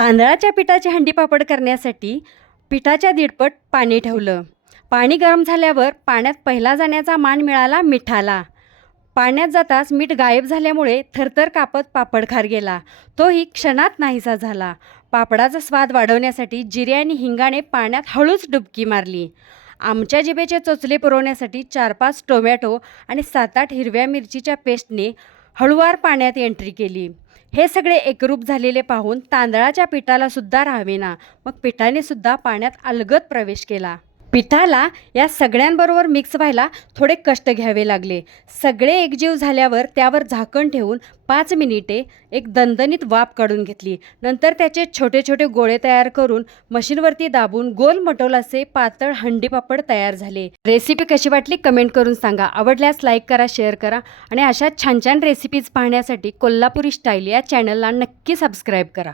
तांदळाच्या पिठाचे हंडीपापड करण्यासाठी पिठाच्या दीडपट पाणी ठेवलं. पाणी गरम झाल्यावर पाण्यात पहिला जाण्याचा मान मिळाला मिठाला. पाण्यात जाताच मीठ गायब झाल्यामुळे थरथर कापत पापड खार गेला. तोही क्षणात नाहीसा झाला. पापडाचा स्वाद वाढवण्यासाठी जिरे आणि हिंगाने पाण्यात हळूच डुबकी मारली. आमच्या जिभेचे चोचले पुरवण्यासाठी चार पाच टोमॅटो आणि सात आठ हिरव्या मिरचीच्या पेस्टने हळुवार पाण्यात एंट्री केली. हे सगळे एकरूप झालेले पाहून तांदळाच्या पिठाला सुद्धा राहावेना. मग पिठाने सुद्धा पाण्यात अलगद प्रवेश केला. पिठाला या सगळ्यांबरोबर मिक्स व्हायला थोडे कष्ट घ्यावे लागले. सगळे एकजीव झाल्यावर त्यावर झाकण ठेवून पाच मिनिटे एक दणदणीत वाफ काढून घेतली. नंतर त्याचे छोटे छोटे गोळे तयार करून मशीनवरती दाबून गोल मटोलाचे पातळ हंडीपापड तयार झाले. रेसिपी कशी वाटली कमेंट करून सांगा. आवडल्यास लाईक करा शेअर करा आणि अशा छान छान रेसिपीज पाहण्यासाठी कोल्हापुरी स्टाईल या चॅनलला नक्की सबस्क्राईब करा.